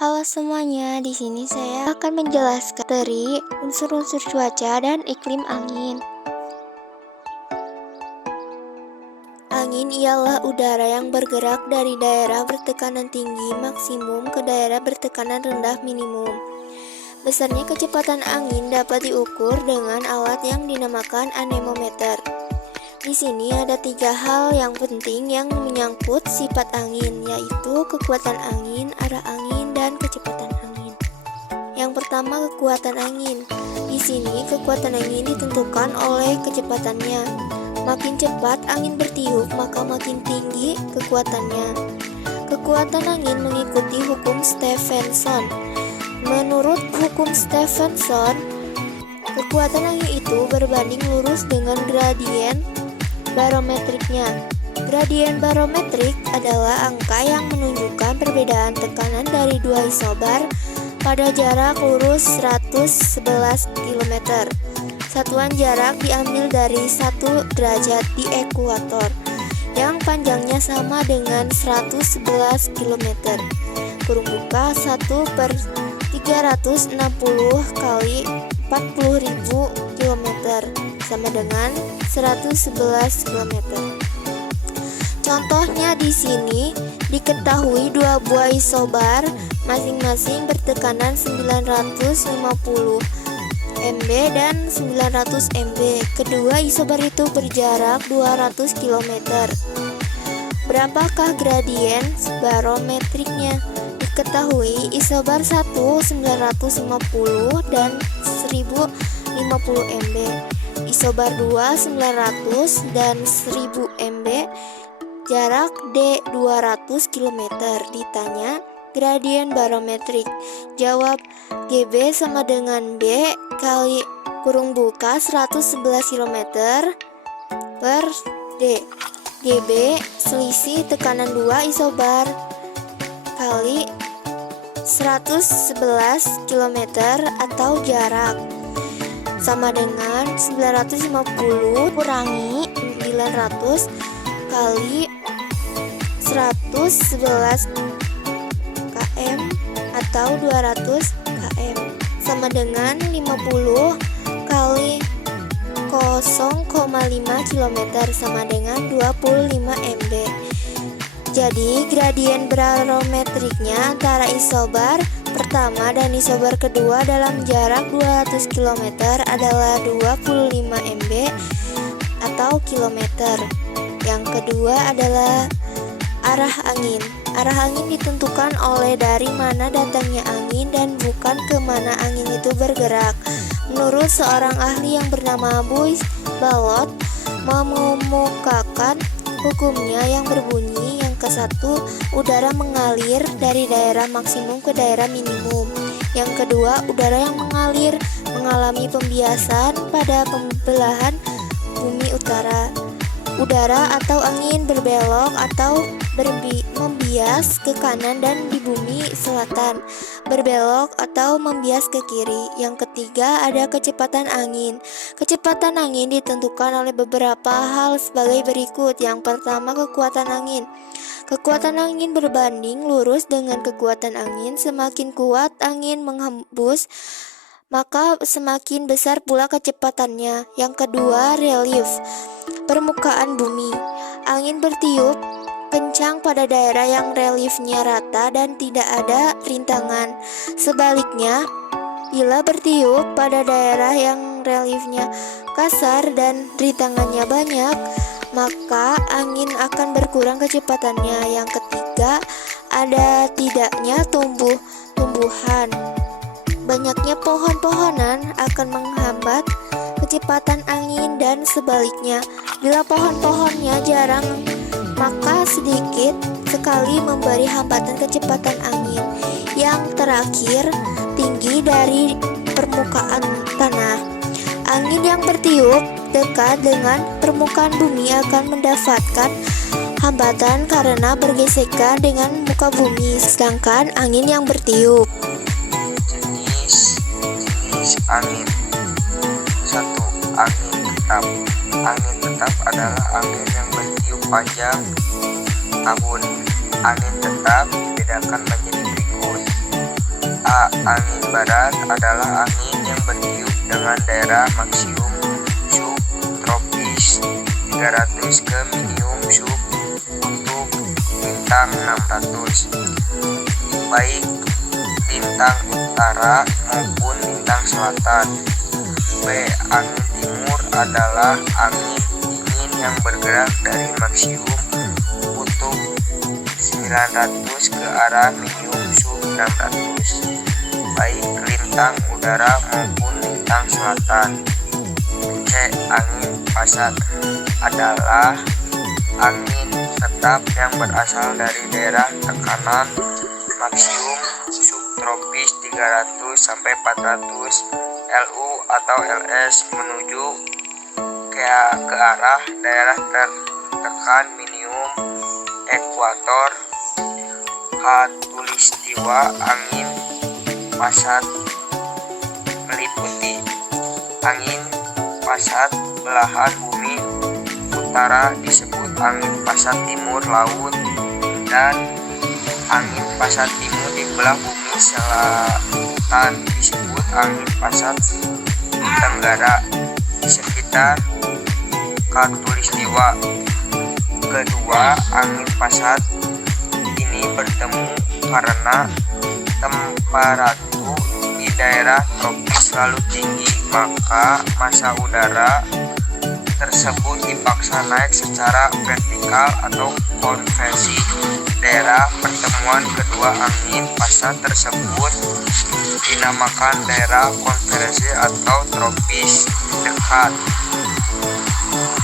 Halo semuanya, di sini saya akan menjelaskan dari unsur-unsur cuaca dan iklim angin. Angin ialah udara yang bergerak dari daerah bertekanan tinggi maksimum ke daerah bertekanan rendah minimum. Besarnya kecepatan angin dapat diukur dengan alat yang dinamakan anemometer. Di sini ada 3 hal yang penting yang menyangkut sifat angin, yaitu kekuatan angin, arah angin, dan kecepatan angin. Yang pertama, kekuatan angin. Di sini kekuatan angin ditentukan oleh kecepatannya. Makin cepat angin bertiup, maka makin tinggi kekuatannya. Kekuatan angin mengikuti hukum Stephenson. Menurut hukum Stephenson, kekuatan angin itu berbanding lurus dengan gradien barometriknya. Gradien barometrik adalah angka yang menunjukkan perbedaan tekanan dari dua isobar pada jarak lurus 111 km. Satuan jarak diambil dari 1 derajat di ekuator, yang panjangnya sama dengan 111 km. Kurung buka 1/360 kali 40.000 km sama dengan 111 km. Contohnya di sini diketahui dua buah isobar masing-masing bertekanan 950 mB dan 900 mB. Kedua isobar itu berjarak 200 km. Berapakah gradien barometriknya? Diketahui isobar 1 950 dan 1050 mB. Isobar 2 900 dan 1000 mB. Jarak D 200 km. Ditanya gradien barometrik. Jawab GB sama dengan B kali kurung buka 111 km per D. GB selisih tekanan 2 isobar kali 111 km atau jarak, sama dengan 950 kurangi 900 kali 111 km atau 200 km, sama dengan 50 kali 0,5 km sama dengan 25 mB. Jadi gradien barometriknya antara isobar pertama dan isobar kedua dalam jarak 200 km adalah 25 mB atau kilometer. Yang kedua adalah arah angin. Arah angin ditentukan oleh dari mana datangnya angin dan bukan ke mana angin itu bergerak. Menurut seorang ahli yang bernama Buys Ballot mengemukakan hukumnya yang berbunyi yang ke-1, udara mengalir dari daerah maksimum ke daerah minimum. Yang kedua, udara yang mengalir mengalami pembiasan pada pembelahan bumi utara. Udara atau angin berbelok atau membias ke kanan, dan di bumi selatan berbelok atau membias ke kiri. Yang ketiga, ada kecepatan angin. Kecepatan angin ditentukan oleh beberapa hal sebagai berikut. Yang pertama, kekuatan angin. Kekuatan angin berbanding lurus dengan kekuatan angin. Semakin kuat angin menghembus, maka semakin besar pula kecepatannya. Yang kedua, relief permukaan bumi. Angin bertiup kencang pada daerah yang reliefnya rata dan tidak ada rintangan. Sebaliknya, bila bertiup pada daerah yang reliefnya kasar dan rintangannya banyak, maka angin akan berkurang kecepatannya. Yang ketiga, ada tidaknya tumbuhan. Banyaknya pohon-pohonan akan menghambat kecepatan angin dan sebaliknya. Bila pohon-pohonnya jarang, maka sedikit sekali memberi hambatan kecepatan angin. Yang terakhir, tinggi dari permukaan tanah. Angin yang bertiup dekat dengan permukaan bumi akan mendapatkan hambatan karena bergesekan dengan muka bumi, sedangkan angin yang bertiup. Jenis angin. 1. Angin tetap. Angin tetap adalah angin yang bertiup panjang tahun. Angin tetap dibedakan menjadi berikut. Angin barat adalah angin yang bertiup dengan daerah maksimum subtropis 300 ke minimum subkutub lintang 600, baik lintang utara maupun lintang selatan. B. Angin timur adalah angin dingin yang bergerak dari maksimum kutub 900 ke arah minimum sub 600, baik lintang udara maupun lintang selatan. C. Angin pasat adalah angin tetap yang berasal dari daerah tekanan maksimum subtropis 300 sampai 400 LU atau LS menuju ke arah daerah tertekan minimum ekuator. Khatulistiwa angin pasat meliputi angin pasat belahan bumi utara disebut angin pasat timur laut, dan angin pasat timur di belah bumi selatan disebut angin pasat tenggara di sekitar khatulistiwa. Kedua angin pasat ini bertemu karena temperatur di daerah tropis selalu tinggi, maka massa udara tersebut dipaksa naik secara vertikal atau konversi. Daerah pertemuan kedua angin pasat tersebut dinamakan daerah konversi atau tropis dekat.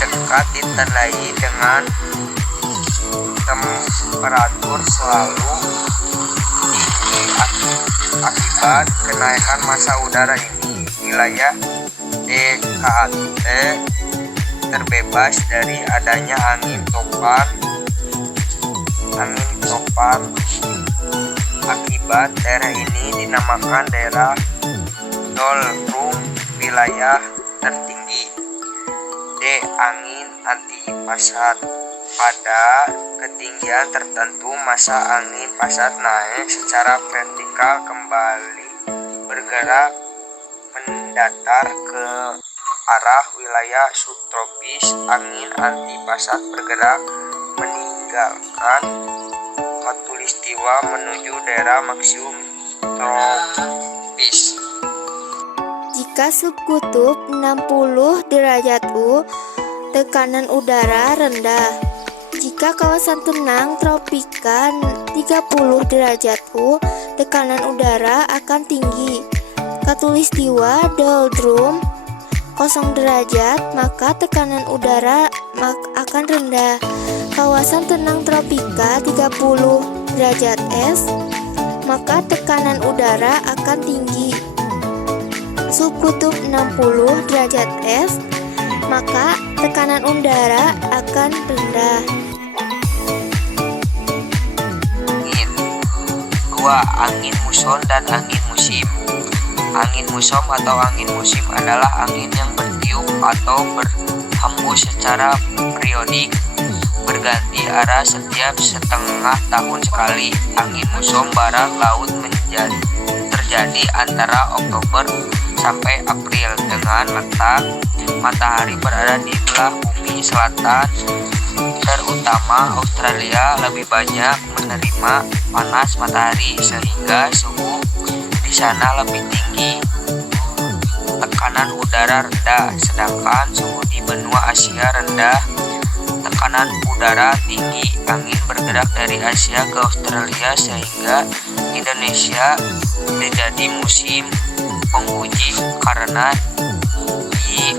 Dekat ditandai dengan temperatur selalu tinggi akibat kenaikan massa udara ini. Wilayah DKT terbebas dari adanya angin topan. Akibat daerah ini dinamakan daerah doldrum, wilayah tertinggi. D. Angin anti pasat. Pada ketinggian tertentu massa angin pasat naik secara vertikal kembali bergerak mendatar ke arah wilayah subtropis. Angin anti pasat bergerak meninggalkan khatulistiwa menuju daerah maksimum tropis. Jika subkutub 60 derajat U, tekanan udara rendah. Jika kawasan tenang tropika 30 derajat U, tekanan udara akan tinggi. Khatulistiwa doldrum 0 derajat, maka tekanan udara akan rendah. Kawasan tenang tropika 30 derajat S, maka tekanan udara akan tinggi. Subkutub 60 derajat S, maka tekanan udara akan rendah. Angin muson dan angin musim. Angin muson atau angin musim adalah angin yang bertiup atau berhembus secara periodik, berganti arah setiap setengah tahun sekali. Angin muson barat laut terjadi antara Oktober sampai April dengan letak matahari berada di belah bumi selatan, terutama Australia lebih banyak menerima panas matahari sehingga suhu di sana lebih tinggi. Tekanan udara rendah, sedangkan suhu di benua Asia rendah. Tekanan udara tinggi, angin bergerak dari Asia ke Australia sehingga Indonesia terjadi musim penguji karena di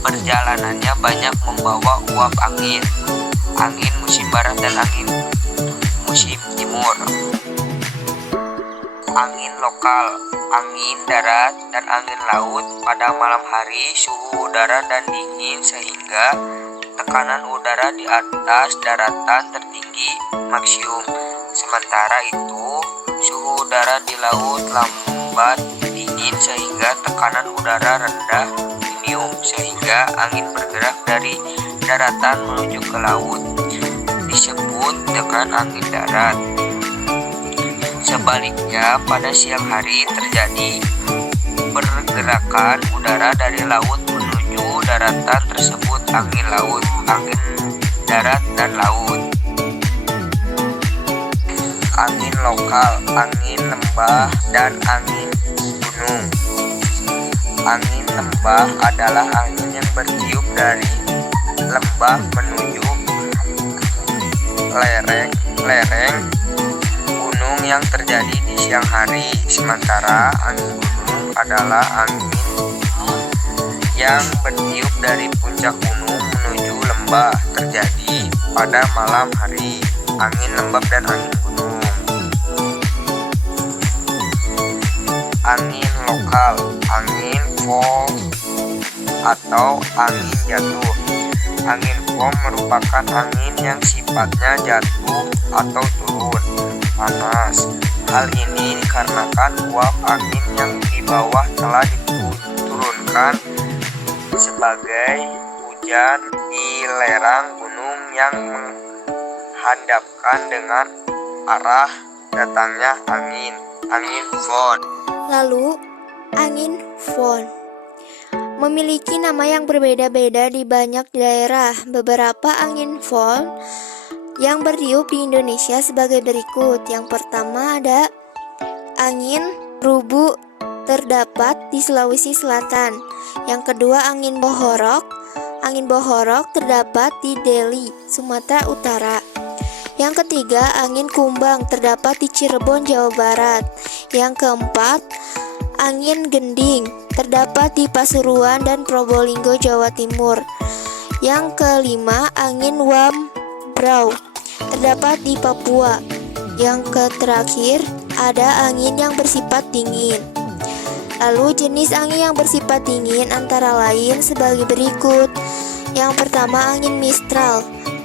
perjalanannya banyak membawa uap angin musim barat dan angin musim timur. Angin lokal, angin darat dan angin laut. Pada malam hari suhu udara dan dingin sehingga tekanan udara di atas daratan tertinggi maksimum. Sementara itu suhu udara di laut lambat dingin sehingga tekanan udara rendah minimum, sehingga angin bergerak dari daratan menuju ke laut disebut dengan angin darat. Sebaliknya, pada siang hari terjadi pergerakan udara dari laut menuju daratan tersebut angin laut, angin darat, dan laut. Angin lokal, angin lembah, dan angin gunung. Angin lembah adalah angin yang bertiup dari lembah menuju lereng gunung yang terjadi di siang hari, sementara angin gunung adalah angin yang bertiup dari puncak gunung menuju lembah terjadi pada malam hari. Angin lembab dan angin gunung. Angin lokal, angin fall atau angin jatuh. Angin fall merupakan angin yang sifatnya jatuh atau turun panas. Hal ini dikarenakan uap angin yang di bawah telah diturunkan sebagai hujan di lereng gunung yang menghadapkan dengan arah datangnya angin fall. Lalu, angin fohn memiliki nama yang berbeda-beda di banyak daerah. Beberapa angin fohn yang bertiup di Indonesia sebagai berikut. Yang pertama ada angin rubuh, terdapat di Sulawesi Selatan. Yang kedua angin bohorok. Angin bohorok terdapat di Deli, Sumatera Utara. Yang ketiga angin kumbang, terdapat di Cirebon, Jawa Barat. Yang keempat angin gending, terdapat di Pasuruan dan Probolinggo, Jawa Timur. Yang kelima angin wambrau, terdapat di Papua. Yang terakhir ada angin yang bersifat dingin. Lalu jenis angin yang bersifat dingin antara lain sebagai berikut. Yang pertama angin mistral.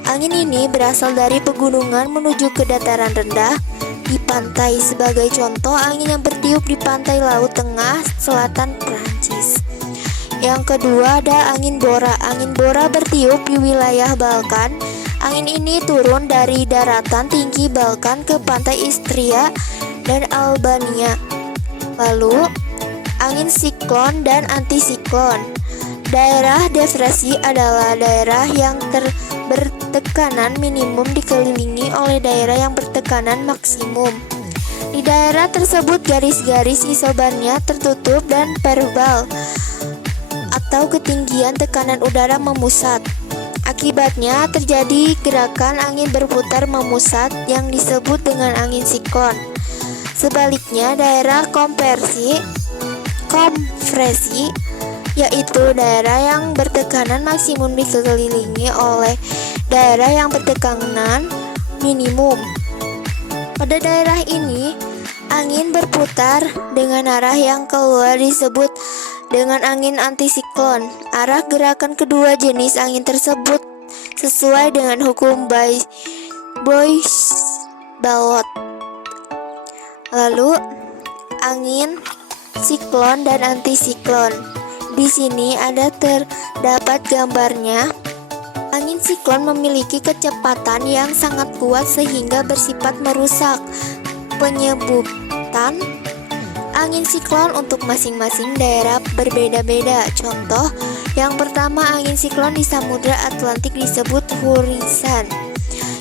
Angin ini berasal dari pegunungan menuju ke dataran rendah di pantai. Sebagai contoh, angin yang bertiup di pantai Laut Tengah Selatan Prancis. Yang kedua ada angin bora. Angin bora bertiup di wilayah Balkan. Angin ini turun dari daratan tinggi Balkan ke pantai Istria dan Albania. Lalu, angin siklon dan antisiklon. Daerah depresi adalah daerah yang bertekanan minimum dikelilingi oleh daerah yang bertekanan maksimum. Di daerah tersebut garis-garis isobarnya tertutup dan perbal atau ketinggian tekanan udara memusat. Akibatnya terjadi gerakan angin berputar memusat yang disebut dengan angin siklon. Sebaliknya, daerah kompresi yaitu daerah yang bertekanan maksimum dikelilingi oleh daerah yang bertekanan minimum. Pada daerah ini, angin berputar dengan arah yang keluar disebut dengan angin antisiklon. Arah gerakan kedua jenis angin tersebut sesuai dengan hukum Boyce-Ballot. Lalu, angin siklon dan antisiklon. Di sini terdapat gambarnya. Angin siklon memiliki kecepatan yang sangat kuat sehingga bersifat merusak. Penyebutan angin siklon untuk masing-masing daerah berbeda-beda. Contoh, yang pertama angin siklon di Samudra Atlantik disebut hurricane.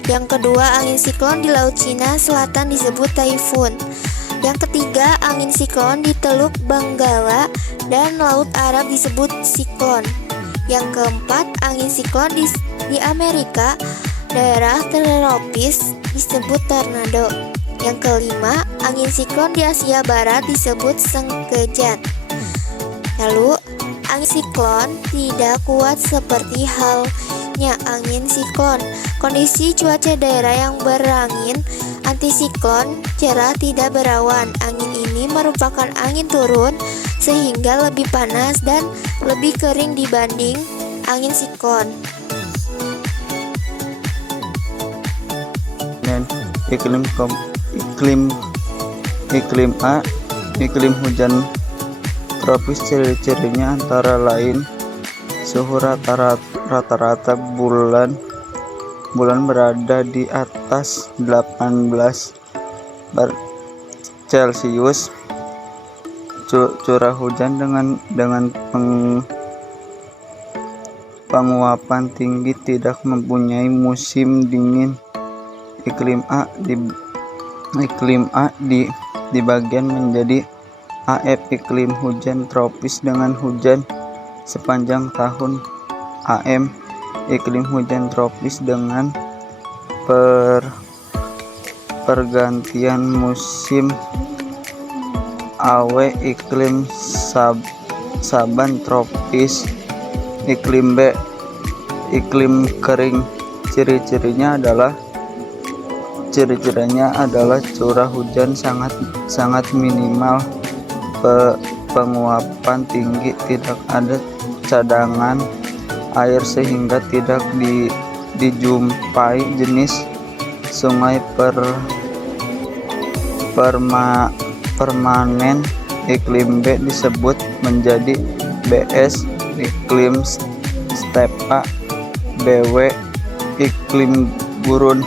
Yang kedua, angin siklon di Laut Cina Selatan disebut taifun. Yang ketiga, angin siklon di Teluk Benggala dan Laut Arab disebut siklon. Yang keempat, angin siklon di Amerika, daerah tropis disebut tornado. Yang kelima, angin siklon di Asia Barat disebut sengkejat. Lalu, angin siklon tidak kuat seperti halnya angin siklon. Kondisi cuaca daerah yang berangin antisiklon cerah tidak berawan. Angin ini merupakan angin turun sehingga lebih panas dan lebih kering dibanding angin siklon. Dan iklim A, iklim hujan tropis. Ciri-cirinya antara lain suhu rata-rata bulan berada di atas 18 Celcius. Curah hujan dengan penguapan tinggi tidak mempunyai musim dingin. Iklim A dibagian menjadi AF, iklim hujan tropis dengan hujan sepanjang tahun. AM, iklim hujan tropis dengan pergantian musim. AW, iklim saban tropis. Iklim B, iklim kering. Ciri-cirinya adalah curah hujan sangat minimal, penguapan tinggi, tidak ada cadangan air sehingga tidak dijumpai jenis sungai permanen. Iklim B disebut menjadi BS, iklim stepa. BW, iklim gurun.